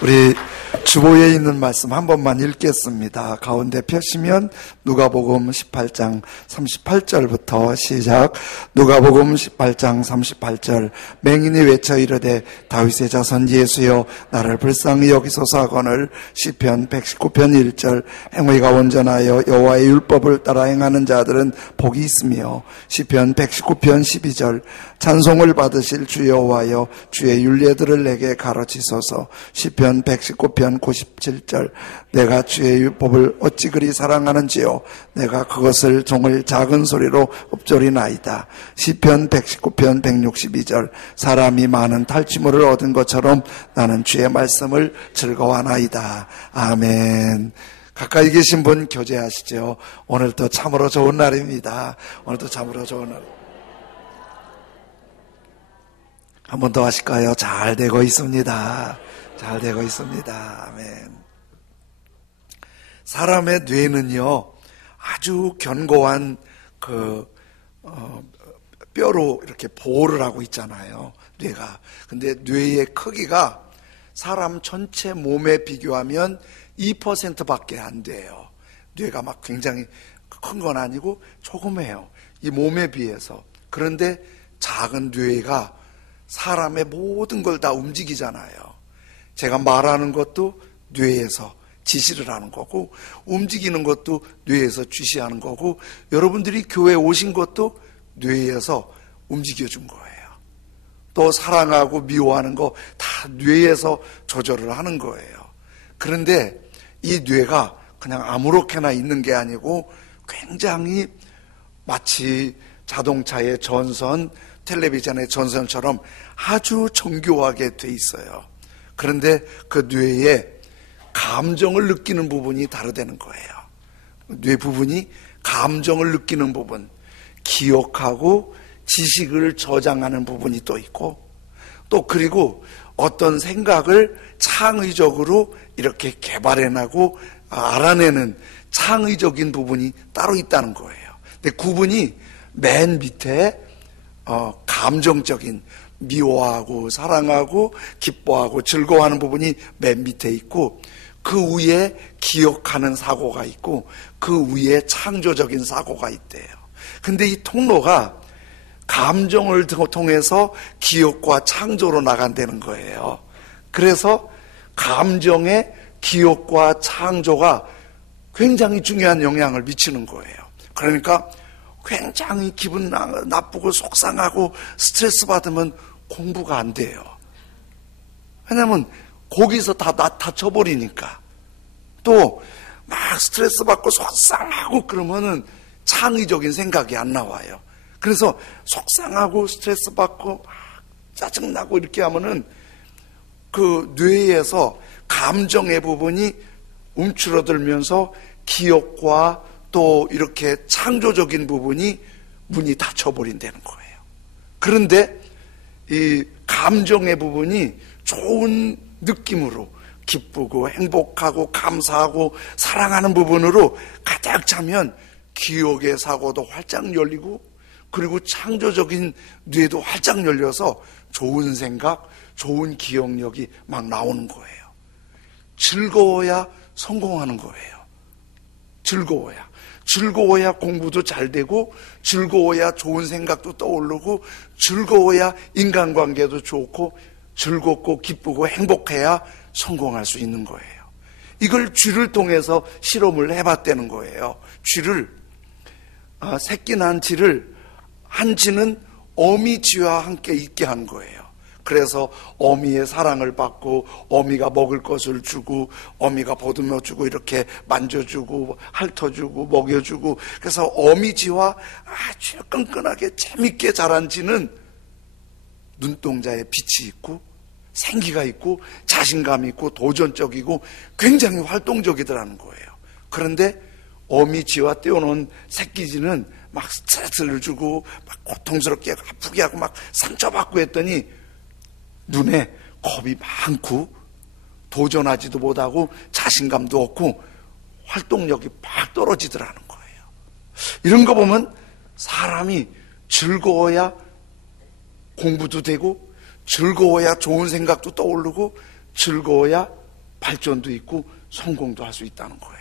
우리 주보에 있는 말씀 한 번만 읽겠습니다. 가운데 펴시면 누가복음 18장 38절부터 시작. 누가복음 18장 38절. 맹인이 외쳐 이르되 다윗의 자손 예수여 나를 불쌍히 여기소서 하거늘. 시편 119편 1절. 행위가 온전하여 여호와의 율법을 따라 행하는 자들은 복이 있으며. 시편 119편 12절. 찬송을 받으실 주 여호와여 주의 율례들을 내게 가르치소서. 시편 119편 97절. 내가 주의 율법을 어찌 그리 사랑하는지요 내가 그것을 종을 작은 소리로 읊조리나이다. 시편 119편 162절. 사람이 많은 탈취물을 얻은 것처럼 나는 주의 말씀을 즐거워하나이다. 아멘. 가까이 계신 분 교제하시죠. 오늘도 참으로 좋은 날입니다. 오늘도 참으로 좋은 날. 한 번 더 하실까요? 잘 되고 있습니다. 잘 되고 있습니다. 아멘. 사람의 뇌는요, 아주 견고한 뼈로 이렇게 보호를 하고 있잖아요. 뇌가. 근데 뇌의 크기가 사람 전체 몸에 비교하면 2%밖에 안 돼요. 뇌가 막 굉장히 큰 건 아니고 조그매요. 이 몸에 비해서. 그런데 작은 뇌가 사람의 모든 걸 다 움직이잖아요. 제가 말하는 것도 뇌에서 지시를 하는 거고, 움직이는 것도 뇌에서 지시하는 거고, 여러분들이 교회에 오신 것도 뇌에서 움직여준 거예요. 또 사랑하고 미워하는 거 다 뇌에서 조절을 하는 거예요. 그런데 이 뇌가 그냥 아무렇게나 있는 게 아니고 굉장히 마치 자동차의 전선, 텔레비전의 전선처럼 아주 정교하게 돼 있어요. 그런데 그 뇌에 감정을 느끼는 부분이 다르다는 거예요. 뇌 부분이 감정을 느끼는 부분, 기억하고 지식을 저장하는 부분이 또 있고, 또 그리고 어떤 생각을 창의적으로 이렇게 개발해내고 알아내는 창의적인 부분이 따로 있다는 거예요. 근데 구분이 맨 밑에 감정적인, 미워하고 사랑하고 기뻐하고 즐거워하는 부분이 맨 밑에 있고, 그 위에 기억하는 사고가 있고, 그 위에 창조적인 사고가 있대요. 근데 이 통로가 감정을 통해서 기억과 창조로 나간다는 거예요. 그래서 감정의 기억과 창조가 굉장히 중요한 영향을 미치는 거예요. 그러니까 굉장히 기분 나쁘고 속상하고 스트레스 받으면 공부가 안 돼요. 왜냐하면 거기서 다 다쳐버리니까. 또 막 스트레스 받고 속상하고 그러면은 창의적인 생각이 안 나와요. 그래서 속상하고 스트레스 받고 막 짜증나고 이렇게 하면은 그 뇌에서 감정의 부분이 움츠러들면서 기억과 또 이렇게 창조적인 부분이 문이 닫혀버린다는 거예요. 그런데 이 감정의 부분이 좋은 느낌으로 기쁘고 행복하고 감사하고 사랑하는 부분으로 가득 차면 기억의 사고도 활짝 열리고, 그리고 창조적인 뇌도 활짝 열려서 좋은 생각, 좋은 기억력이 막 나오는 거예요. 즐거워야 성공하는 거예요. 즐거워야 공부도 잘 되고, 즐거워야 좋은 생각도 떠오르고, 즐거워야 인간관계도 좋고, 즐겁고 기쁘고 행복해야 성공할 수 있는 거예요. 이걸 쥐를 통해서 실험을 해봤다는 거예요. 새끼 난 쥐를, 한 쥐는 어미 쥐와 함께 있게 한 거예요. 그래서 어미의 사랑을 받고, 어미가 먹을 것을 주고, 어미가 보듬어 주고, 이렇게 만져주고 핥아주고 먹여주고, 그래서 어미 쥐와 아주 끈끈하게 재밌게 자란 쥐는 눈동자에 빛이 있고 생기가 있고 자신감이 있고 도전적이고 굉장히 활동적이더라는 거예요. 그런데 어미 쥐와 떼어놓은 새끼 쥐는 막 스트레스를 주고 막 고통스럽게 아프게 하고 막 상처받고 했더니 눈에 겁이 많고 도전하지도 못하고 자신감도 없고 활동력이 막 떨어지더라는 거예요. 이런 거 보면 사람이 즐거워야 공부도 되고, 즐거워야 좋은 생각도 떠오르고, 즐거워야 발전도 있고 성공도 할 수 있다는 거예요.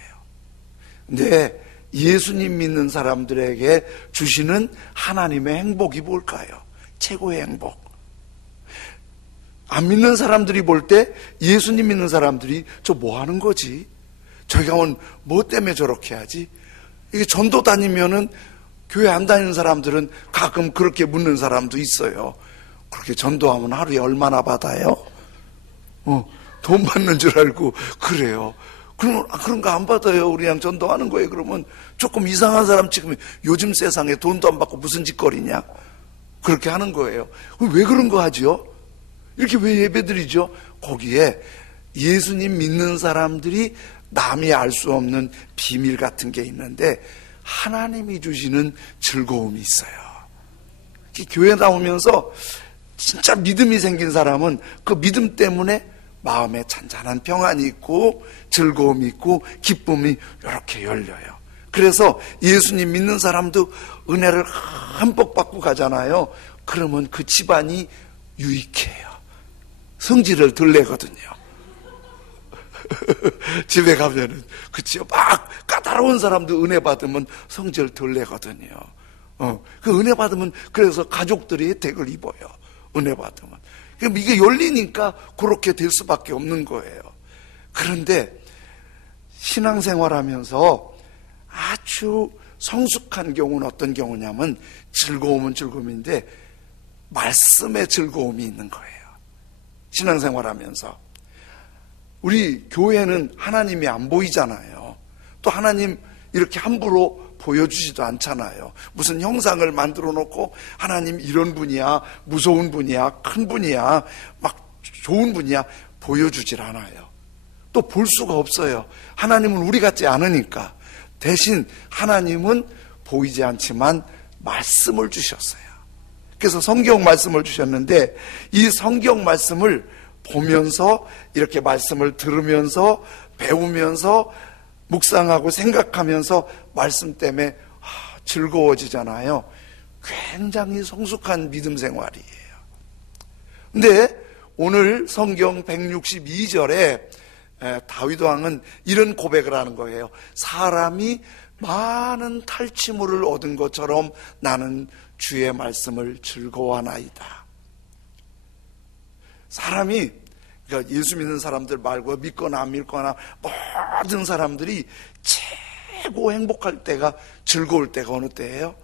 근데 예수님 믿는 사람들에게 주시는 하나님의 행복이 뭘까요? 최고의 행복. 안 믿는 사람들이 볼 때 예수님 믿는 사람들이 저 뭐 하는 거지? 저희가 뭐 때문에 저렇게 하지? 이게 전도 다니면은 교회 안 다니는 사람들은 가끔 그렇게 묻는 사람도 있어요. 그렇게 전도하면 하루에 얼마나 받아요? 돈 받는 줄 알고 그래요. 그러면 그런 거 안 받아요. 우리 그냥 전도하는 거예요. 그러면 조금 이상한 사람 찍으면 요즘 세상에 돈도 안 받고 무슨 짓거리냐? 그렇게 하는 거예요. 왜 그런 거 하죠? 이렇게 왜 예배드리죠? 거기에 예수님 믿는 사람들이 남이 알 수 없는 비밀 같은 게 있는데 하나님이 주시는 즐거움이 있어요. 교회 나오면서 진짜 믿음이 생긴 사람은 그 믿음 때문에 마음에 잔잔한 평안이 있고 즐거움이 있고 기쁨이 이렇게 열려요. 그래서 예수님 믿는 사람도 은혜를 흠뻑 받고 가잖아요. 그러면 그 집안이 유익해요. 성질을 덜 내거든요. 집에 가면은 그치요, 막 까다로운 사람도 은혜 받으면 성질 덜 내거든요. 그 은혜 받으면 그래서 가족들이 혜택을 입어요. 은혜 받으면. 그럼 이게 열리니까 그렇게 될 수밖에 없는 거예요. 그런데 신앙생활하면서 아주 성숙한 경우는 어떤 경우냐면 즐거움은 즐거움인데 말씀의 즐거움이 있는 거예요. 신앙생활하면서 우리 교회는 하나님이 안 보이잖아요. 또 하나님 이렇게 함부로 보여주지도 않잖아요. 무슨 형상을 만들어 놓고 하나님 이런 분이야, 무서운 분이야, 큰 분이야, 막 좋은 분이야 보여주질 않아요. 또 볼 수가 없어요. 하나님은 우리 같지 않으니까. 대신 하나님은 보이지 않지만 말씀을 주셨어요. 그래서 성경 말씀을 주셨는데 이 성경 말씀을 보면서 이렇게 말씀을 들으면서 배우면서 묵상하고 생각하면서 말씀 때문에 즐거워지잖아요. 굉장히 성숙한 믿음 생활이에요. 근데 오늘 성경 162절에 다윗 왕은 이런 고백을 하는 거예요. 사람이 많은 탈취물을 얻은 것처럼 나는 주의 말씀을 즐거워하나이다. 사람이, 그러니까 예수 믿는 사람들 말고 믿거나 안 믿거나 모든 사람들이 최고 행복할 때가, 즐거울 때가 어느 때예요?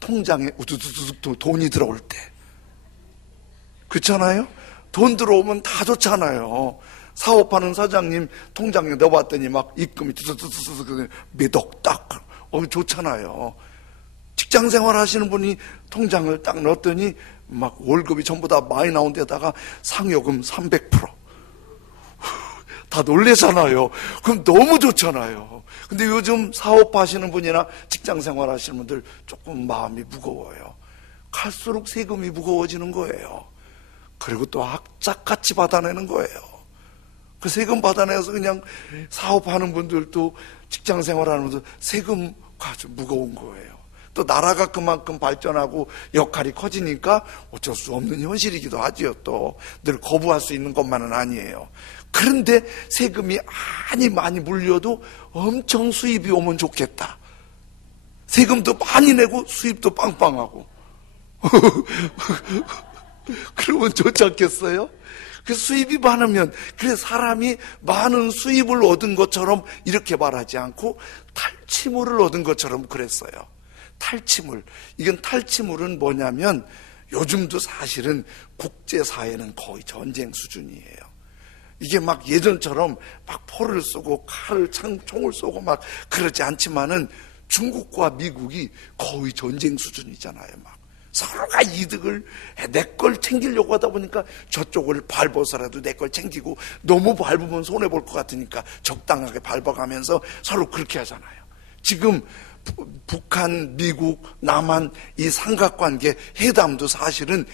통장에 우두두둑 돈이 들어올 때. 그렇잖아요? 돈 들어오면 다 좋잖아요. 사업하는 사장님 통장에 넣어봤더니 막 입금이 두두두둑 몇 억 딱 좋잖아요. 직장 생활 하시는 분이 통장을 딱 넣었더니 막 월급이 전부 다 많이 나온 데다가 상여금 300%. 다 놀래잖아요. 그럼 너무 좋잖아요. 근데 요즘 사업하시는 분이나 직장 생활 하시는 분들 조금 마음이 무거워요. 갈수록 세금이 무거워지는 거예요. 그리고 또 악착같이 받아내는 거예요. 그 세금 받아내서 그냥 사업하는 분들도 직장 생활하는 분들 세금 아주 무거운 거예요. 또 나라가 그만큼 발전하고 역할이 커지니까 어쩔 수 없는 현실이기도 하지요. 또 늘 거부할 수 있는 것만은 아니에요. 그런데 세금이 많이 물려도 엄청 수입이 오면 좋겠다. 세금도 많이 내고 수입도 빵빵하고 그러면 좋지 않겠어요? 그 수입이 많으면, 그래서 사람이 많은 수입을 얻은 것처럼 이렇게 말하지 않고 탈취물을 얻은 것처럼 그랬어요. 탈취물. 이건 탈취물은 뭐냐면 요즘도 사실은 국제사회는 거의 전쟁 수준이에요. 이게 막 예전처럼 막 포를 쏘고 칼을 총을 쏘고 막 그러지 않지만은 중국과 미국이 거의 전쟁 수준이잖아요. 막 서로가 이득을 내 걸 챙기려고 하다 보니까 저쪽을 밟아서라도 내 걸 챙기고, 너무 밟으면 손해볼 것 같으니까 적당하게 밟아가면서 서로 그렇게 하잖아요. 지금 북한, 미국, 남한 이 삼각관계 회담도 사실은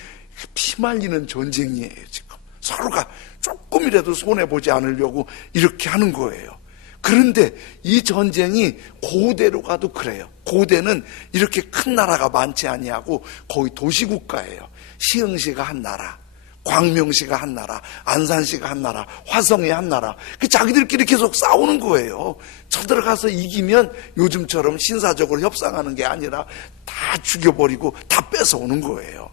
피말리는 전쟁이에요. 지금 서로가 조금이라도 손해보지 않으려고 이렇게 하는 거예요. 그런데 이 전쟁이 고대로 가도 그래요. 고대는 이렇게 큰 나라가 많지 아니하고 거의 도시국가예요. 시흥시가 한 나라, 광명시가 한 나라, 안산시가 한 나라, 화성이 한 나라. 자기들끼리 계속 싸우는 거예요. 쳐들어가서 이기면 요즘처럼 신사적으로 협상하는 게 아니라 다 죽여버리고 다 뺏어오는 거예요.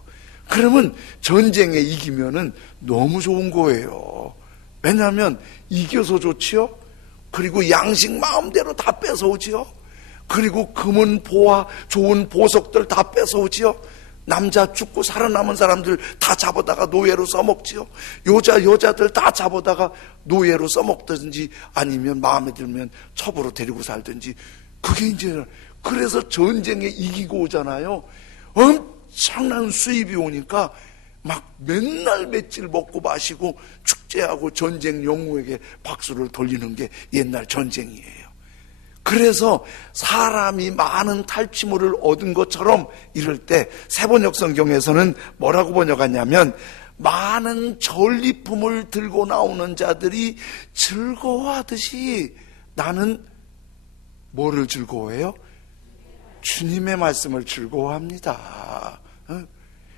그러면 전쟁에 이기면은 너무 좋은 거예요. 왜냐하면 이겨서 좋지요. 그리고 양식 마음대로 다 뺏어오지요. 그리고 금은 보화, 좋은 보석들 다 뺏어오지요. 남자 죽고 살아남은 사람들 다 잡아다가 노예로 써먹지요. 여자들 다 잡아다가 노예로 써먹든지 아니면 마음에 들면 첩으로 데리고 살든지. 그게 이제 그래서 전쟁에 이기고 오잖아요. 엄청난 수입이 오니까 막 맨날 맷질 먹고 마시고 축제하고 전쟁 영웅에게 박수를 돌리는 게 옛날 전쟁이에요. 그래서 사람이 많은 탈취물을 얻은 것처럼 이럴 때 세번역 성경에서는 뭐라고 번역하냐면 많은 전리품을 들고 나오는 자들이 즐거워하듯이 나는 뭐를 즐거워해요? 주님의 말씀을 즐거워합니다.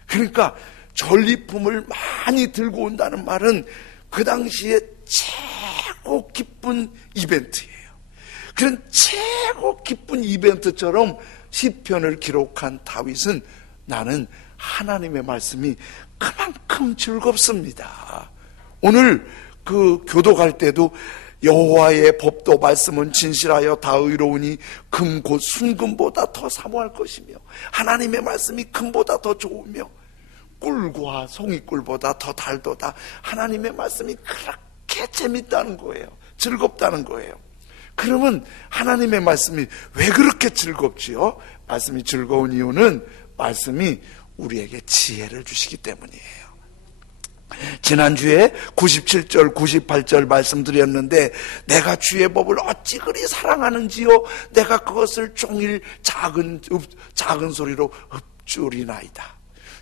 그러니까 전리품을 많이 들고 온다는 말은 그 당시에 최고 기쁜 이벤트예요. 그런 최고 기쁜 이벤트처럼 시편을 기록한 다윗은 나는 하나님의 말씀이 그만큼 즐겁습니다. 오늘 그 교도 갈 때도 여호와의 법도 말씀은 진실하여 다 의로우니 금 곧 순금보다 더 사모할 것이며 하나님의 말씀이 금보다 더 좋으며 꿀과 송이꿀보다 더 달도다. 하나님의 말씀이 그렇게 재밌다는 거예요. 즐겁다는 거예요. 그러면 하나님의 말씀이 왜 그렇게 즐겁지요? 말씀이 즐거운 이유는 말씀이 우리에게 지혜를 주시기 때문이에요. 지난주에 97절 98절 말씀드렸는데 내가 주의 법을 어찌 그리 사랑하는지요 내가 그것을 종일 작은 소리로 읊조리나이다.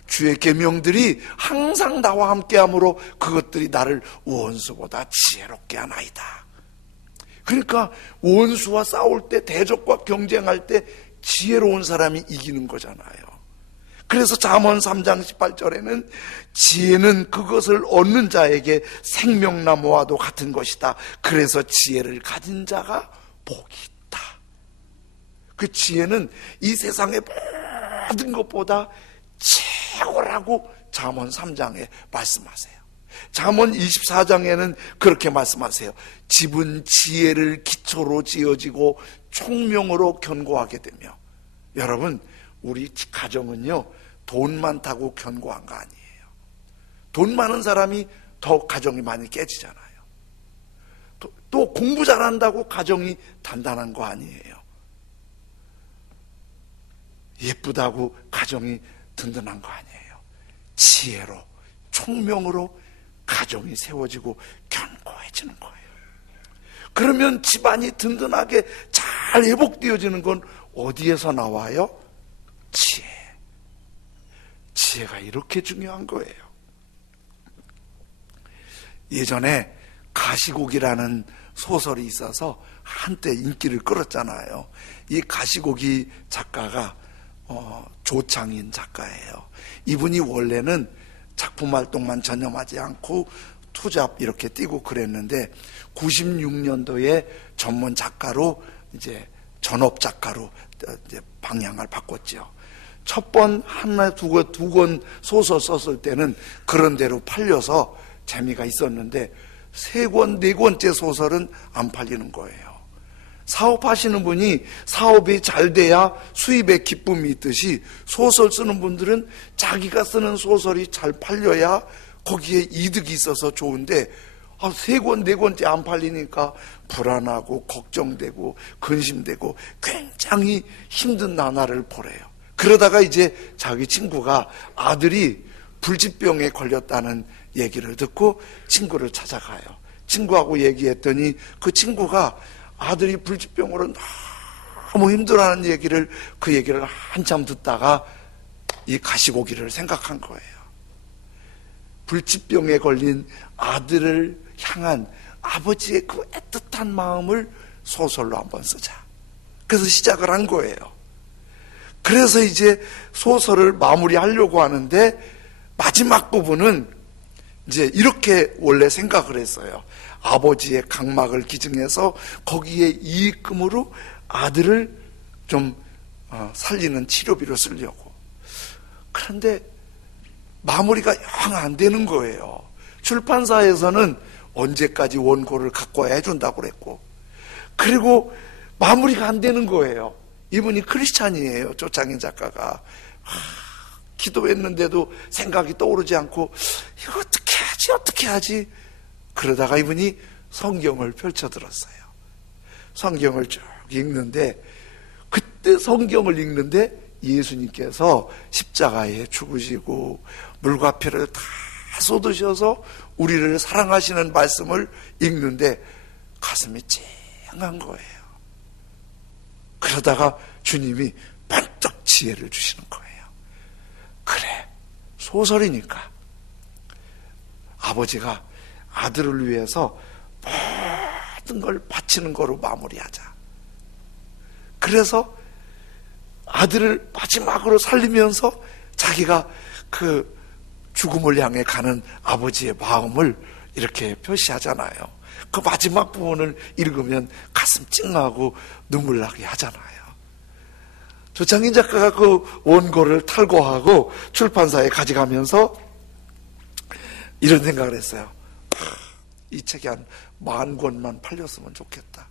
주의 계명들이 항상 나와 함께하므로 그것들이 나를 원수보다 지혜롭게 하나이다. 그러니까 원수와 싸울 때 대적과 경쟁할 때 지혜로운 사람이 이기는 거잖아요. 그래서 잠언 3장 18절에는 지혜는 그것을 얻는 자에게 생명나무와도 같은 것이다. 그래서 지혜를 가진 자가 복이 있다. 그 지혜는 이 세상의 모든 것보다 최고라고 잠언 3장에 말씀하세요. 잠언 24장에는 그렇게 말씀하세요. 집은 지혜를 기초로 지어지고 총명으로 견고하게 되며. 여러분, 우리 가정은요 돈 많다고 견고한 거 아니에요. 돈 많은 사람이 더 가정이 많이 깨지잖아요. 또 공부 잘한다고 가정이 단단한 거 아니에요. 예쁘다고 가정이 든든한 거 아니에요. 지혜로 총명으로 가정이 세워지고 견고해지는 거예요. 그러면 집안이 든든하게 잘 회복되어지는 건 어디에서 나와요? 지혜. 지혜가 이렇게 중요한 거예요. 예전에 가시곡이라는 소설이 있어서 한때 인기를 끌었잖아요. 이 가시곡이 작가가 조창인 작가예요. 이분이 원래는 작품 활동만 전념하지 않고 투잡 이렇게 뛰고 그랬는데 96년도에 전문 작가로 이제 전업 작가로 이제 방향을 바꿨죠. 첫 번 하나 두 권 소설 썼을 때는 그런 대로 팔려서 재미가 있었는데 세 권 네 권째 소설은 안 팔리는 거예요. 사업하시는 분이 사업이 잘 돼야 수입에 기쁨이 있듯이 소설 쓰는 분들은 자기가 쓰는 소설이 잘 팔려야 거기에 이득이 있어서 좋은데 세 권 네 권째 안 팔리니까 불안하고 걱정되고 근심되고 굉장히 힘든 나날을 보내요. 그러다가 이제 자기 친구가 아들이 불치병에 걸렸다는 얘기를 듣고 친구를 찾아가요. 친구하고 얘기했더니 그 친구가 아들이 불치병으로 너무 힘들어하는 얘기를 그 얘기를 한참 듣다가 이 가시고기를 생각한 거예요. 불치병에 걸린 아들을 향한 아버지의 그 애틋한 마음을 소설로 한번 쓰자. 그래서 시작을 한 거예요. 그래서 이제 소설을 마무리하려고 하는데 마지막 부분은 이제 이렇게 원래 생각을 했어요. 아버지의 각막을 기증해서 거기에 이익금으로 아들을 좀 살리는 치료비로 쓰려고. 그런데 마무리가 영 안 되는 거예요. 출판사에서는 언제까지 원고를 갖고 와야 해준다고 그랬고, 그리고 마무리가 안 되는 거예요. 이분이 크리스찬이에요. 조창인 작가가. 기도했는데도 생각이 떠오르지 않고 이거 어떻게 하지? 그러다가 이분이 성경을 펼쳐들었어요. 성경을 쭉 읽는데, 그때 성경을 읽는데 예수님께서 십자가에 죽으시고 물과 피를 다 쏟으셔서 우리를 사랑하시는 말씀을 읽는데 가슴이 찡한 거예요. 그러다가 주님이 번쩍 지혜를 주시는 거예요. 그래, 소설이니까 아버지가 아들을 위해서 모든 걸 바치는 거로 마무리하자. 그래서 아들을 마지막으로 살리면서 자기가 그 죽음을 향해 가는 아버지의 마음을 이렇게 표시하잖아요. 그 마지막 부분을 읽으면 가슴 찡하고 눈물 나게 하잖아요. 조창인 작가가 그 원고를 탈고하고 출판사에 가져가면서 이런 생각을 했어요. 이 책이 한 10,000권만 팔렸으면 좋겠다.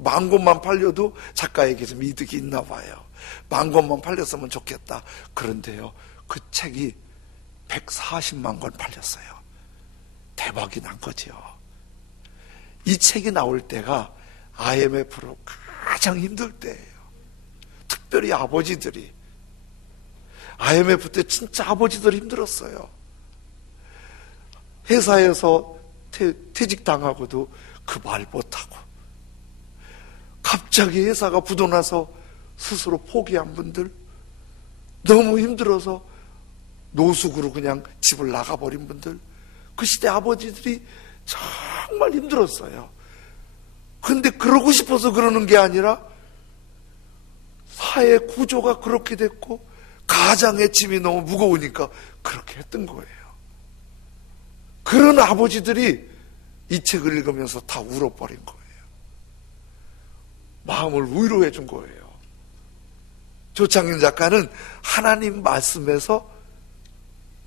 10,000권만 팔려도 작가에게서 이득이 있나 봐요. 10,000권만 팔렸으면 좋겠다. 그런데요, 그 책이 140만 권 팔렸어요. 대박이 난 거죠. 이 책이 나올 때가 IMF로 가장 힘들 때예요. 특별히 아버지들이. IMF 때 진짜 아버지들이 힘들었어요. 회사에서 퇴직당하고도 그 말 못하고, 갑자기 회사가 부도나서 스스로 포기한 분들, 너무 힘들어서 노숙으로 그냥 집을 나가버린 분들, 그 시대 아버지들이 정말 힘들었어요. 근데 그러고 싶어서 그러는 게 아니라 사회 구조가 그렇게 됐고 가장의 짐이 너무 무거우니까 그렇게 했던 거예요. 그런 아버지들이 이 책을 읽으면서 다 울어버린 거예요. 마음을 위로해 준 거예요. 조창인 작가는 하나님 말씀에서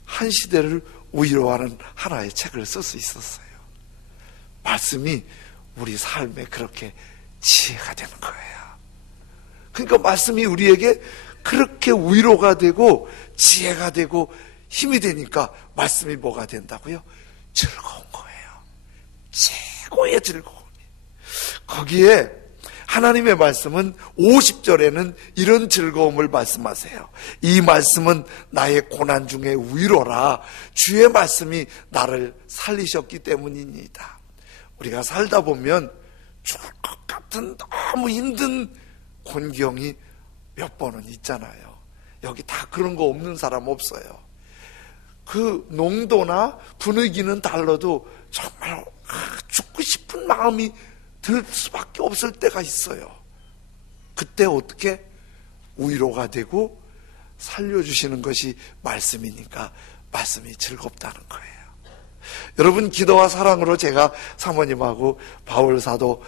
한 시대를 위로하는 하나의 책을 쓸 수 있었어요. 말씀이 우리 삶에 그렇게 지혜가 되는 거예요. 그러니까 말씀이 우리에게 그렇게 위로가 되고 지혜가 되고 힘이 되니까 말씀이 뭐가 된다고요? 즐거운 거예요. 최고의 즐거움이. 거기에 하나님의 말씀은 50절에는 이런 즐거움을 말씀하세요. 이 말씀은 나의 고난 중에 위로라. 주의 말씀이 나를 살리셨기 때문입니다. 우리가 살다 보면 죽을 것 같은 너무 힘든 곤경이 몇 번은 있잖아요. 여기 다 그런 거 없는 사람 없어요. 그 농도나 분위기는 달라도 정말 죽고 싶은 마음이 들 수밖에 없을 때가 있어요. 그때 어떻게 위로가 되고 살려주시는 것이 말씀이니까 말씀이 즐겁다는 거예요. 여러분, 기도와 사랑으로 제가 사모님하고 바울사도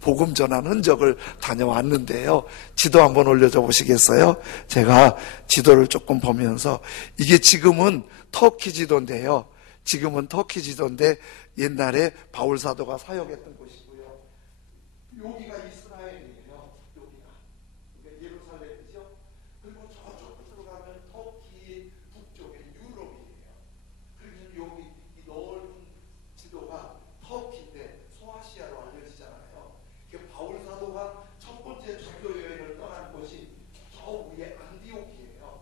복음 전한 흔적을 다녀왔는데요. 지도 한번 올려줘 보시겠어요? 제가 지도를 조금 보면서, 이게 지금은 터키 지도인데요. 지금은 터키 지도인데 옛날에 바울사도가 사역했던 곳이고요. 여기가 이스라엘이에요. 여기가 예루살렘이죠. 그리고 저쪽으로 들어가면 터키 북쪽에 유럽이에요. 그리고 여기 이 넓은 지도가 터키인데 소아시아로 알려지잖아요. 바울사도가 첫 번째 전도 여행을 떠난 곳이 저 위에 안디옥이에요.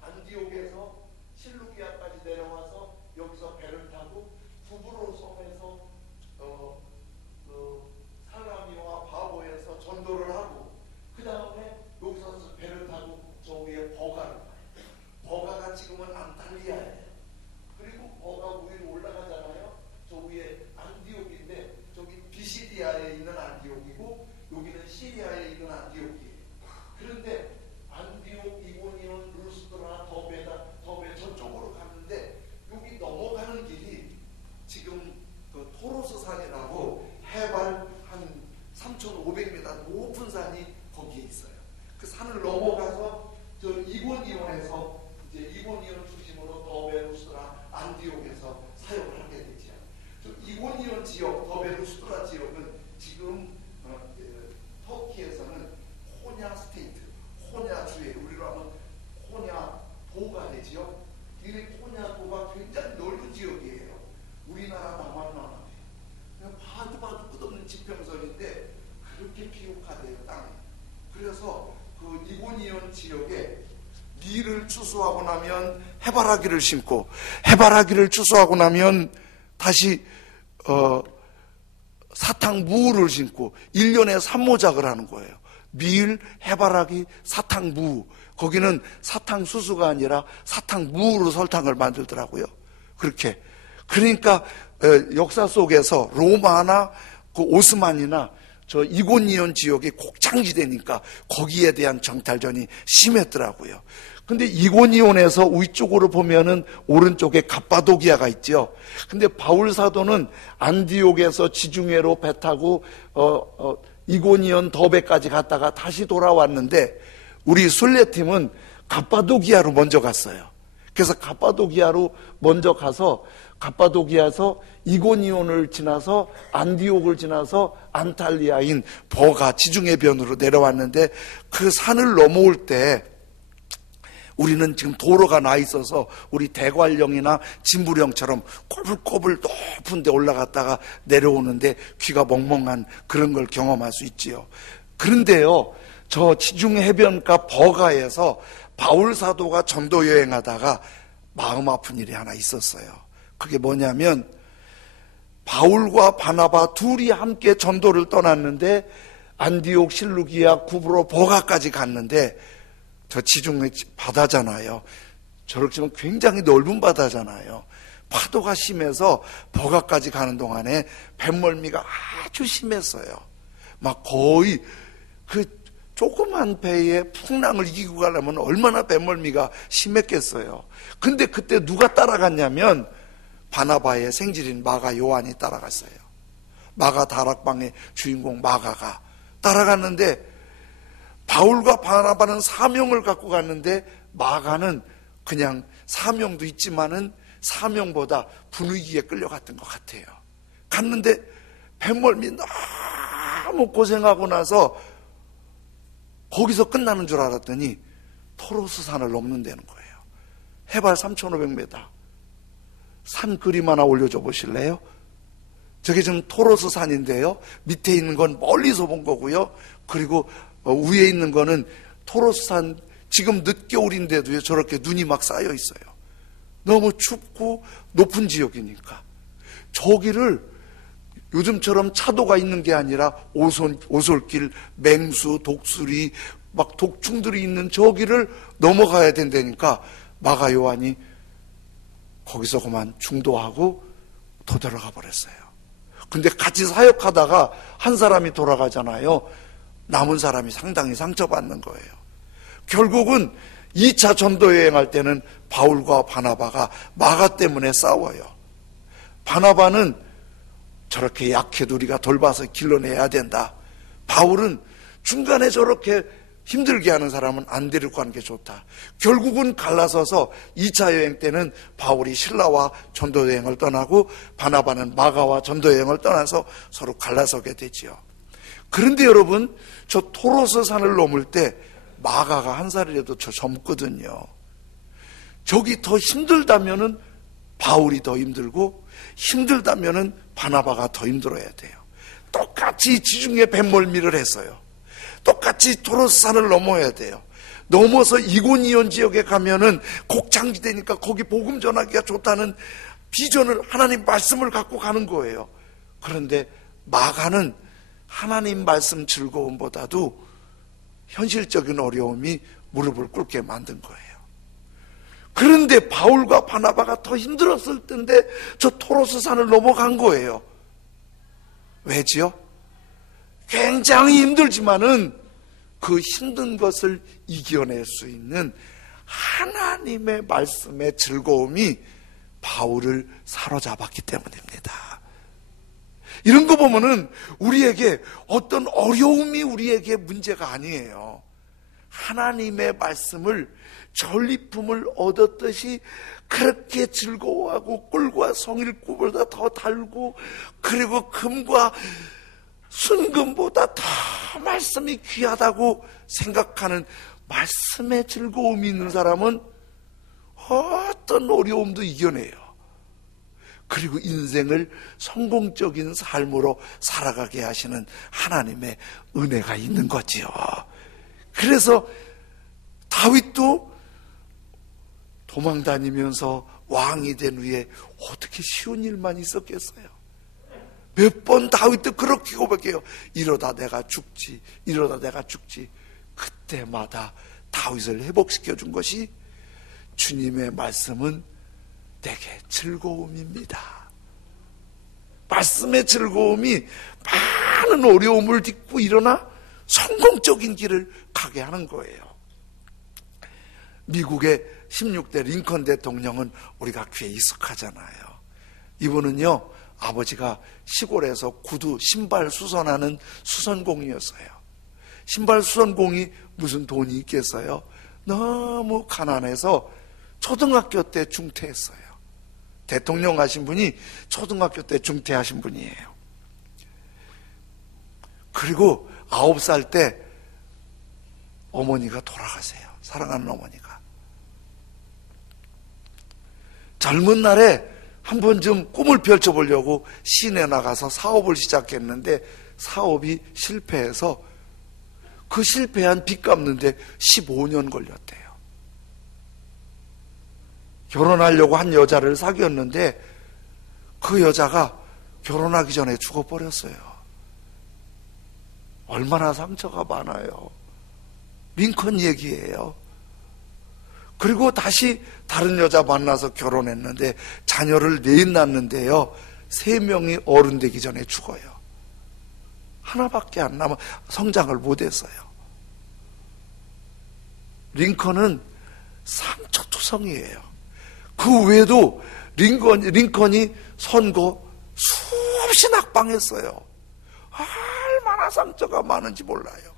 안디옥에서 실루기아까지 내려와서 여기서 배를 타고 두브로 섬에서 살라미와 바보에서 지역, 더베루스트라 지역은 지금 터키에서는 코냐 스테이트, 코냐 주에 우리로 하면 코냐 도가 되지요. 이 코냐 도가 굉장히 넓은 지역이에요. 우리나라 남한만하면 봐도 끝없는 지평선인데 그렇게 비옥하대요, 땅이. 그래서 그 이고니온 지역에 밀을 추수하고 나면 해바라기를 심고, 해바라기를 추수하고 나면 다시 사탕무를 심고 1년에 산모작을 하는 거예요. 밀, 해바라기, 사탕무. 거기는 사탕수수가 아니라 사탕무로 설탕을 만들더라고요. 그렇게. 그러니까 역사 속에서 로마나 그 오스만이나 저 이고니온 지역이 곡창지대니까 거기에 대한 정탈전이 심했더라고요. 근데 이고니온에서 위쪽으로 보면은 오른쪽에 갑바도기아가 있죠. 근데 바울 사도는 안디옥에서 지중해로 배 타고 이고니온 더베까지 갔다가 다시 돌아왔는데 우리 순례팀은 갑바도기아로 먼저 갔어요. 그래서 갑바도기아로 먼저 가서 갑바도기아에서 이고니온을 지나서 안디옥을 지나서 안탈리아인 버가 지중해변으로 내려왔는데 그 산을 넘어올 때 우리는 지금 도로가 나 있어서 우리 대관령이나 진부령처럼 꼬불꼬불 높은 데 올라갔다가 내려오는데 귀가 멍멍한 그런 걸 경험할 수 있지요. 그런데요, 저 지중해 해변가 버가에서 바울 사도가 전도 여행하다가 마음 아픈 일이 하나 있었어요. 그게 뭐냐면 바울과 바나바 둘이 함께 전도를 떠났는데 안디옥, 실루기아, 구브로, 버가까지 갔는데 저 지중해 바다잖아요. 저렇게 치면 굉장히 넓은 바다잖아요. 파도가 심해서 버가까지 가는 동안에 뱃멀미가 아주 심했어요. 막 거의 그 조그만 배에 풍랑을 이기고 가려면 얼마나 뱃멀미가 심했겠어요. 근데 그때 누가 따라갔냐면 바나바의 생질인 마가 요한이 따라갔어요. 마가 다락방의 주인공 마가가 따라갔는데 바울과 바나바는 사명을 갖고 갔는데 마가는 그냥 사명도 있지만은 사명보다 분위기에 끌려갔던 것 같아요. 갔는데 뱃멀미 너무 고생하고 나서 거기서 끝나는 줄 알았더니 토로스 산을 넘는다는 거예요. 해발 3,500m. 산 그림 하나 올려줘 보실래요? 저게 지금 토로스 산인데요. 밑에 있는 건 멀리서 본 거고요. 그리고 위에 있는 거는 토로스 산, 지금 늦겨울인데도요, 저렇게 눈이 막 쌓여 있어요. 너무 춥고 높은 지역이니까. 저기를 요즘처럼 차도가 있는 게 아니라 오솔길, 맹수, 독수리, 막 독충들이 있는 저기를 넘어가야 된다니까 마가 요한이 거기서 그만 중도하고 도달아가 버렸어요. 근데 같이 사역하다가 한 사람이 돌아가잖아요. 남은 사람이 상당히 상처받는 거예요. 결국은 2차 전도 여행할 때는 바울과 바나바가 마가 때문에 싸워요. 바나바는 저렇게 약해도 우리가 돌봐서 길러내야 된다. 바울은 중간에 저렇게 힘들게 하는 사람은 안 데리고 가는 게 좋다. 결국은 갈라서서 2차 여행 때는 바울이 신라와 전도 여행을 떠나고 바나바는 마가와 전도 여행을 떠나서 서로 갈라서게 되지요. 그런데 여러분, 저 토로스 산을 넘을 때 마가가 한 살이라도 저 젊거든요. 저기 더 힘들다면은 바울이 더 힘들고 힘들다면은 바나바가 더 힘들어야 돼요. 똑같이 지중해 뱃멀미를 했어요. 똑같이 토로스 산을 넘어야 돼요. 넘어서 이고니온 지역에 가면은 곡창지대니까 거기 복음 전하기가 좋다는 비전을, 하나님 말씀을 갖고 가는 거예요. 그런데 마가는 하나님 말씀 즐거움보다도 현실적인 어려움이 무릎을 꿇게 만든 거예요. 그런데 바울과 바나바가 더 힘들었을 텐데 저 토로스 산을 넘어간 거예요. 왜지요? 굉장히 힘들지만은 그 힘든 것을 이겨낼 수 있는 하나님의 말씀의 즐거움이 바울을 사로잡았기 때문입니다. 이런 거 보면은 우리에게 어떤 어려움이 우리에게 문제가 아니에요. 하나님의 말씀을 전리품을 얻었듯이 그렇게 즐거워하고 꿀과 성일꿀보다 더 달고, 그리고 금과 순금보다 더 말씀이 귀하다고 생각하는 말씀의 즐거움이 있는 사람은 어떤 어려움도 이겨내요. 그리고 인생을 성공적인 삶으로 살아가게 하시는 하나님의 은혜가 있는 거지요. 그래서 다윗도 도망다니면서 왕이 된 후에 어떻게 쉬운 일만 있었겠어요? 몇 번 다윗도 그렇게 고백해요. 이러다 내가 죽지, 이러다 내가 죽지. 그때마다 다윗을 회복시켜준 것이 주님의 말씀은 내게 즐거움입니다. 말씀의 즐거움이 많은 어려움을 딛고 일어나 성공적인 길을 가게 하는 거예요. 미국의 16대 링컨 대통령은 우리가 귀에 익숙하잖아요. 이분은요, 아버지가 시골에서 구두, 신발 수선하는 수선공이었어요. 신발 수선공이 무슨 돈이 있겠어요? 너무 가난해서 초등학교 때 중퇴했어요. 대통령 하신 분이 초등학교 때 중퇴하신 분이에요. 그리고 9살 때 어머니가 돌아가세요. 사랑하는 어머니가. 젊은 날에 한 번쯤 꿈을 펼쳐보려고 시내 나가서 사업을 시작했는데 사업이 실패해서 그 실패한 빚 갚는데 15년 걸렸대요. 결혼하려고 한 여자를 사귀었는데 그 여자가 결혼하기 전에 죽어버렸어요. 얼마나 상처가 많아요. 링컨 얘기예요. 그리고 다시 다른 여자 만나서 결혼했는데 자녀를 넷 낳는데요, 3명이 어른 되기 전에 죽어요. 하나밖에 안 남아 성장을 못했어요. 링컨은 상처투성이에요. 그 외에도 링컨이 선거 수없이 낙방했어요. 얼마나 상처가 많은지 몰라요.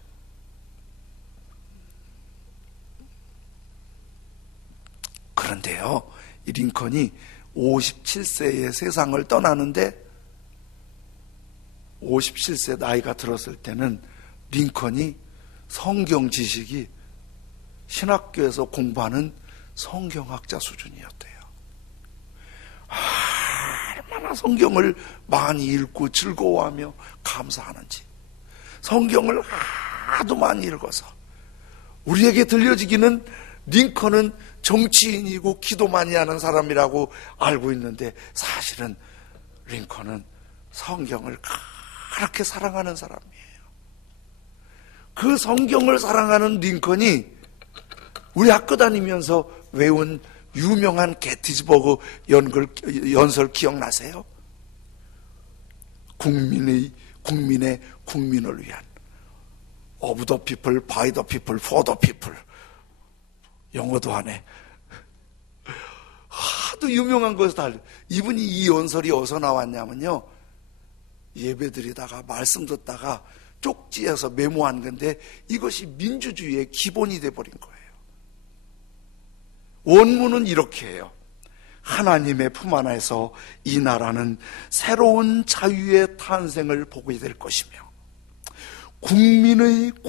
그런데요, 이 링컨이 57세에 세상을 떠나는데 57세 나이가 들었을 때는 링컨이 성경 지식이 신학교에서 공부하는 성경학자 수준이었대요. 얼마나 성경을 많이 읽고 즐거워하며 감사하는지. 성경을 하도 많이 읽어서 우리에게 들려지기는 링컨은 정치인이고 기도 많이 하는 사람이라고 알고 있는데 사실은 링컨은 성경을 그렇게 사랑하는 사람이에요. 그 성경을 사랑하는 링컨이 우리 학교 다니면서 외운 유명한 게티즈버그 연설 기억나세요? 국민을 위한 of the people, by the people, for the people. 영어도 하네. 하도 유명한 것을 다 알려. 이분이 이 연설이 어디서 나왔냐면요, 예배 드리다가 말씀 듣다가 쪽지에서 메모한 건데 이것이 민주주의의 기본이 돼버린 거예요. 원문은 이렇게 해요. 하나님의 품 안에서 이 나라는 새로운 자유의 탄생을 보게 될 것이며 국민을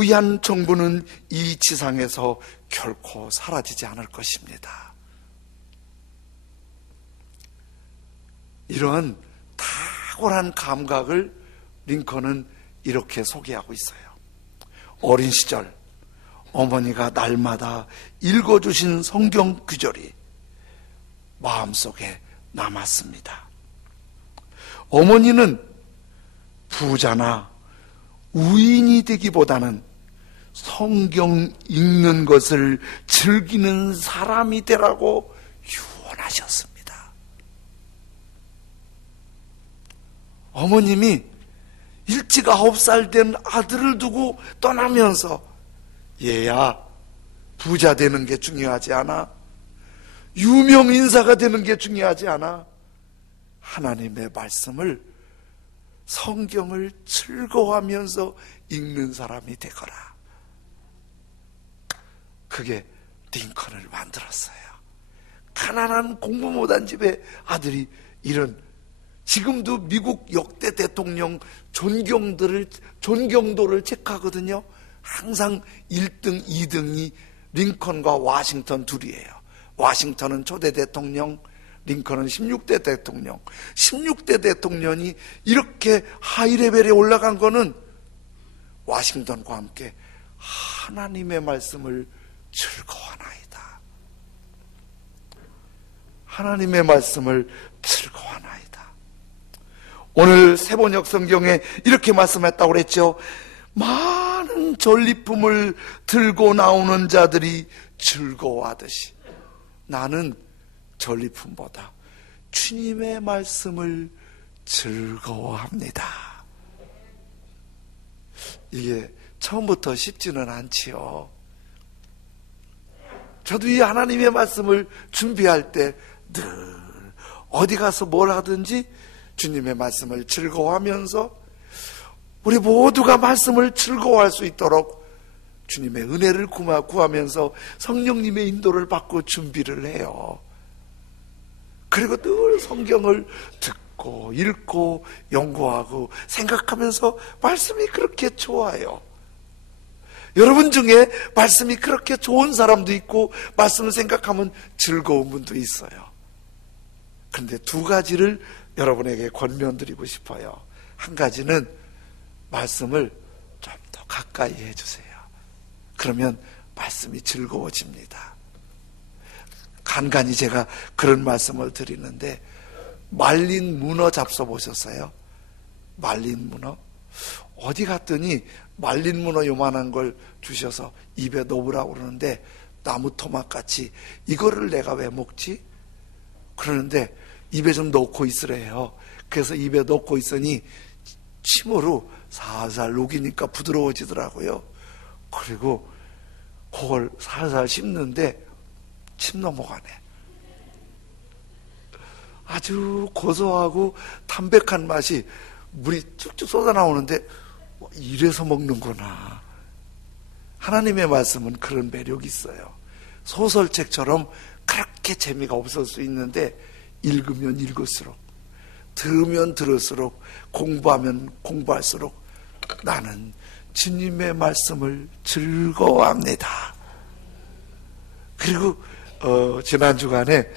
위한 정부는 이 지상에서 결코 사라지지 않을 것입니다. 이런 탁월한 감각을 링컨은 이렇게 소개하고 있어요. 어린 시절 어머니가 날마다 읽어주신 성경 구절이 마음속에 남았습니다. 어머니는 부자나 우인이 되기보다는 성경 읽는 것을 즐기는 사람이 되라고 유언하셨습니다. 어머님이 일찍 9살 된 아들을 두고 떠나면서 얘야, 부자 되는 게 중요하지 않아. 유명 인사가 되는 게 중요하지 않아. 하나님의 말씀을, 성경을 즐거워하면서 읽는 사람이 되거라. 그게 링컨을 만들었어요. 가난한 공부 못한 집의 아들이 이런, 지금도 미국 역대 대통령 존경도를 체크하거든요. 항상 1등, 2등이 링컨과 와싱턴 둘이에요. 와싱턴은 초대 대통령, 링컨은 16대 대통령. 16대 대통령이 이렇게 하이레벨에 올라간 거는 와싱턴과 함께 하나님의 말씀을 즐거워하나이다. 하나님의 말씀을 즐거워하나이다. 오늘 세번역 성경에 이렇게 말씀했다고 그랬죠. 많은 전리품을 들고 나오는 자들이 즐거워하듯이 나는 전리품보다 주님의 말씀을 즐거워합니다. 이게 처음부터 쉽지는 않지요. 저도 이 하나님의 말씀을 준비할 때 늘 어디 가서 뭘 하든지 주님의 말씀을 즐거워하면서 우리 모두가 말씀을 즐거워할 수 있도록 주님의 은혜를 구하면서 성령님의 인도를 받고 준비를 해요. 그리고 늘 성경을 듣고 읽고 연구하고 생각하면서 말씀이 그렇게 좋아요. 여러분 중에 말씀이 그렇게 좋은 사람도 있고 말씀을 생각하면 즐거운 분도 있어요. 그런데 두 가지를 여러분에게 권면드리고 싶어요. 한 가지는 말씀을 좀 더 가까이 해주세요. 그러면 말씀이 즐거워집니다. 간간히 제가 그런 말씀을 드리는데, 말린 문어 잡숴보셨어요? 말린 문어? 어디 갔더니 말린 문어 요만한 걸 주셔서 입에 넣으라고 그러는데 나무 토막같이, 이거를 내가 왜 먹지? 그러는데 입에 좀 넣고 있으래요. 그래서 입에 넣고 있으니 침으로 살살 녹이니까 부드러워지더라고요. 그리고 그걸 살살 씹는데 침 넘어가네. 아주 고소하고 담백한 맛이 물이 쭉쭉 쏟아나오는데 이래서 먹는구나. 하나님의 말씀은 그런 매력이 있어요. 소설책처럼 그렇게 재미가 없을 수 있는데 읽으면 읽을수록, 들으면 들을수록, 공부하면 공부할수록 나는 주님의 말씀을 즐거워합니다. 그리고 지난 주간에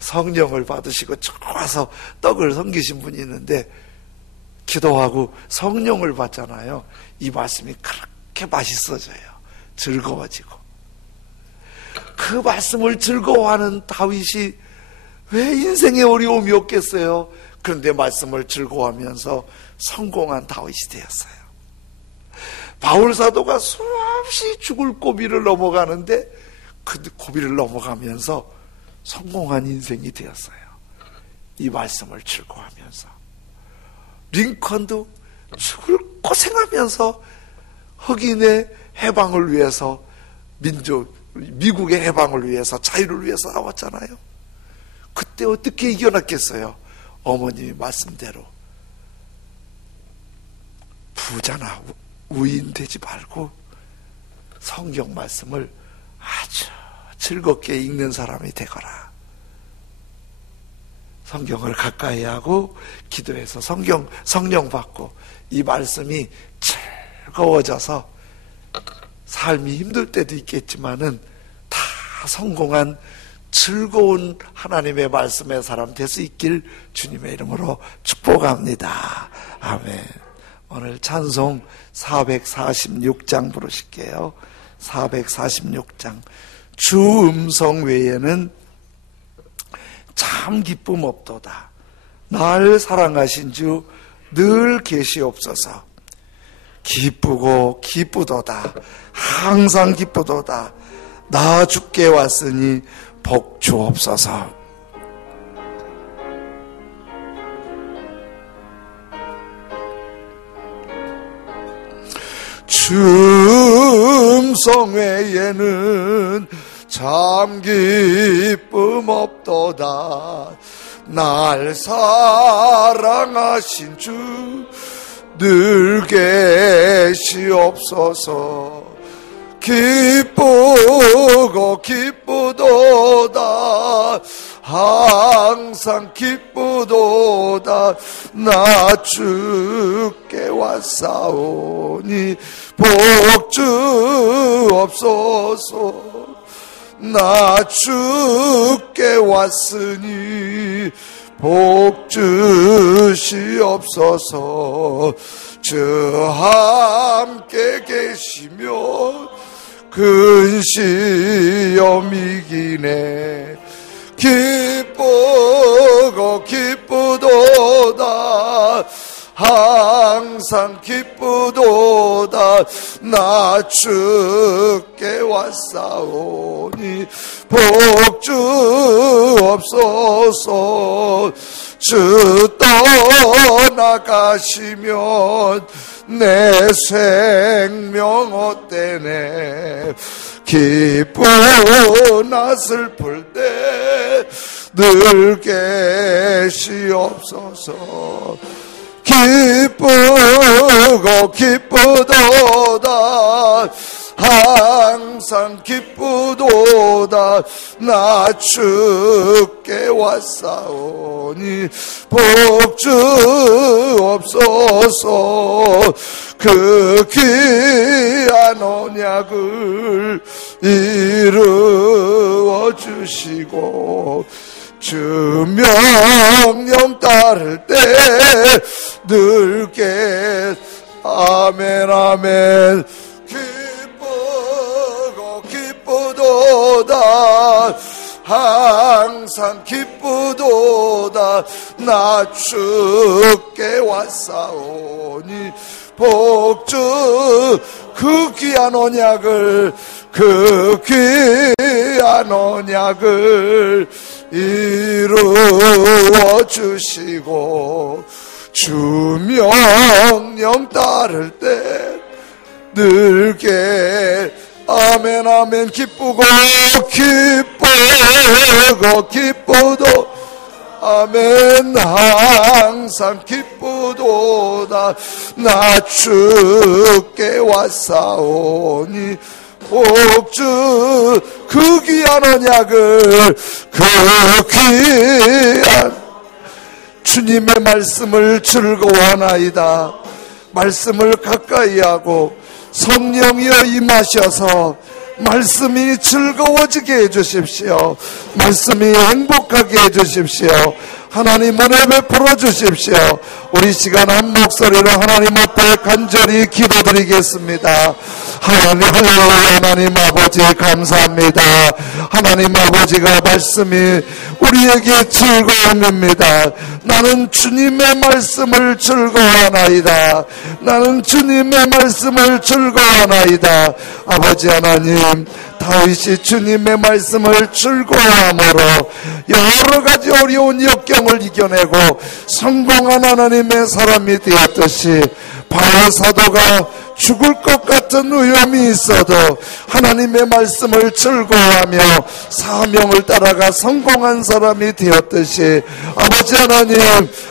성령을 받으시고 와서 떡을 섬기신 분이 있는데 기도하고 성령을 받잖아요. 이 말씀이 그렇게 맛있어져요. 즐거워지고. 그 말씀을 즐거워하는 다윗이 왜 인생에 어려움이 없겠어요? 그런데 말씀을 즐거워하면서 성공한 다윗이 되었어요. 바울 사도가 수없이 죽을 고비를 넘어가는데 그 고비를 넘어가면서 성공한 인생이 되었어요. 이 말씀을 즐거워하면서. 링컨도 죽을 고생하면서 흑인의 해방을 위해서, 미국의 해방을 위해서, 자유를 위해서 싸웠잖아요. 그때 어떻게 이겨냈겠어요? 어머님이 말씀대로 부자나 우인 되지 말고 성경 말씀을 아주 즐겁게 읽는 사람이 되거라. 성경을 가까이 하고 기도해서 성령 받고 이 말씀이 즐거워져서 삶이 힘들 때도 있겠지만은 다 성공한 즐거운 하나님의 말씀의 사람 될 수 있길 주님의 이름으로 축복합니다. 아멘. 오늘 찬송 446장 부르실게요. 446장. 주 음성 외에는 참 기쁨 없도다. 날 사랑하신 주 늘 계시옵소서. 기쁘고 기쁘도다. 항상 기쁘도다. 나 주께 왔으니 복 주옵소서. 주 음성 외에는 참 기쁨 없도다. 날 사랑하신 주 늘 계시옵소서. 기쁘고 기쁘도다 항상 기쁘도다 나 주께 왔사오니 복 주옵소서 나 주께 왔으니 복 주시옵소서 주 함께 계시면 근시험 이기네 기쁘고 기쁘도다 항상 기쁘도다 나 주께 왔사오니 복 주옵소서 주 떠나가시면 내 생명 헛되네 기쁘나 슬플 때 늘 계시옵소서 기쁘고 기쁘도다 항상 기쁘도다 나 주께 왔사오니 복 주옵소서 그 귀한 언약을 이루어 주시고 주 명령 따를 때 늘게 아멘 아멘 기쁘고 기쁘도다 항상 기쁘도다 나 주께 왔사오니 복주 그 귀한 언약을 그 귀한 언약을 이루어 주시고 주 명령 따를 때 늘게 아멘 아멘 기쁘고 기쁘도 아멘 항상 기쁘도다 나 주께 왔사오니 복주 그 귀한 언약을 그 귀한 주님의 말씀을 즐거워하나이다. 말씀을 가까이하고 성령이여 임하셔서 말씀이 즐거워지게 해주십시오. 말씀이 행복하게 해주십시오. 하나님 은혜 베풀어 주십시오. 우리 시간 한 목소리로 하나님 앞에 간절히 기도드리겠습니다. 하나님 할렐루야. 하나님 아버지 감사합니다. 하나님 아버지가 말씀이 우리에게 즐거움입니다. 나는 주님의 말씀을 즐거워하나이다. 나는 주님의 말씀을 즐거워하나이다. 아버지 하나님, 다윗이 주님의 말씀을 즐거워함으로 여러 가지 어려운 역경을 이겨내고 성공한 하나님의 사람이 되었듯이 바울 사도가 죽을 것 같은 위험이 있어도 하나님의 말씀을 즐거워하며 사명을 따라가 성공한 사람이 되었듯이 아버지 하나님,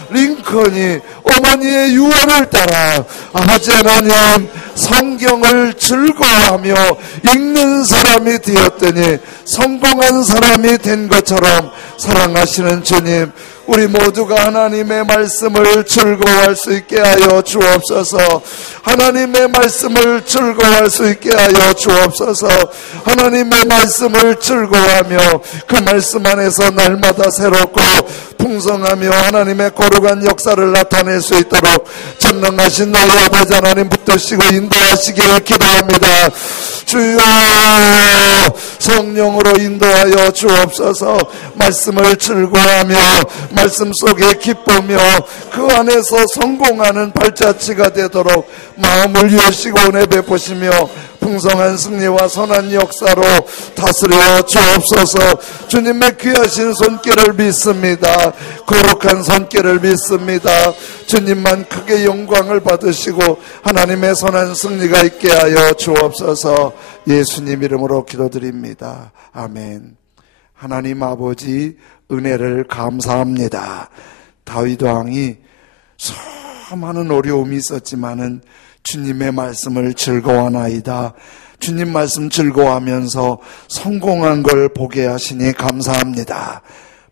링컨이 어머니의 유언을 따라 아버지 하나님 성경을 즐거워하며 읽는 사람이 되었더니 성공한 사람이 된 것처럼 사랑하시는 주님, 우리 모두가 하나님의 말씀을 즐거워할 수 있게 하여 주옵소서. 하나님의 말씀을 즐거워할 수 있게 하여 주옵소서. 하나님의 말씀을 즐거워하며 그 말씀 안에서 날마다 새롭고 풍성하며 하나님의 거룩한 역사를 나타낼 수 있도록 전능하신 너희 아버지 하나님 붙드시고 인도하시기를 기도합니다. 주여, 성령으로 인도하여 주옵소서. 말씀을 즐거워하며 말씀 속에 기쁘며 그 안에서 성공하는 발자취가 되도록 마음을 여시고 은혜 베푸시며 풍성한 승리와 선한 역사로 다스려 주옵소서. 주님의 귀하신 손길을 믿습니다. 거룩한 손길을 믿습니다. 주님만 크게 영광을 받으시고 하나님의 선한 승리가 있게 하여 주옵소서. 예수님 이름으로 기도드립니다. 아멘. 하나님 아버지 은혜를 감사합니다. 다윗 왕이 수많은 어려움이 있었지만은 주님의 말씀을 즐거워하나이다. 주님 말씀 즐거워하면서 성공한 걸 보게 하시니 감사합니다.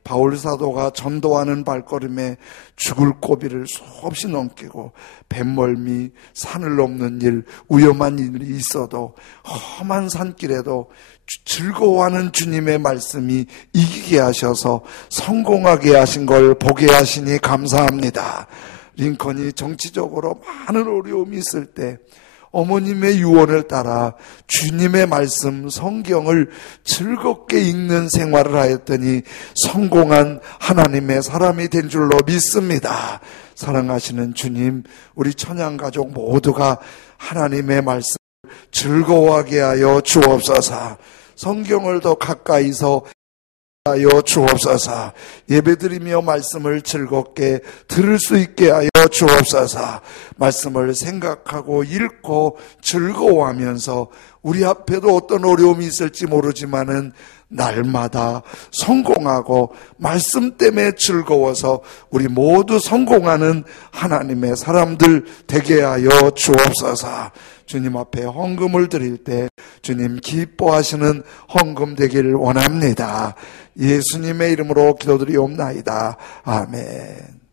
바울 사도가 전도하는 발걸음에 죽을 고비를 수없이 넘기고 뱃멀미, 산을 넘는 일, 위험한 일이 있어도 험한 산길에도 즐거워하는 주님의 말씀이 이기게 하셔서 성공하게 하신 걸 보게 하시니 감사합니다. 링컨이 정치적으로 많은 어려움이 있을 때 어머님의 유언을 따라 주님의 말씀 성경을 즐겁게 읽는 생활을 하였더니 성공한 하나님의 사람이 된 줄로 믿습니다. 사랑하시는 주님, 우리 천양가족 모두가 하나님의 말씀 즐거워하게 하여 주옵소서. 성경을 더 가까이서 하여 주옵소서. 예배드리며 말씀을 즐겁게 들을 수 있게 하여 주옵소서. 말씀을 생각하고 읽고 즐거워하면서 우리 앞에도 어떤 어려움이 있을지 모르지만은 날마다 성공하고 말씀 때문에 즐거워서 우리 모두 성공하는 하나님의 사람들 되게 하여 주옵소서. 주님 앞에 헌금을 드릴 때 주님 기뻐하시는 헌금 되기를 원합니다. 예수님의 이름으로 기도드리옵나이다. 아멘.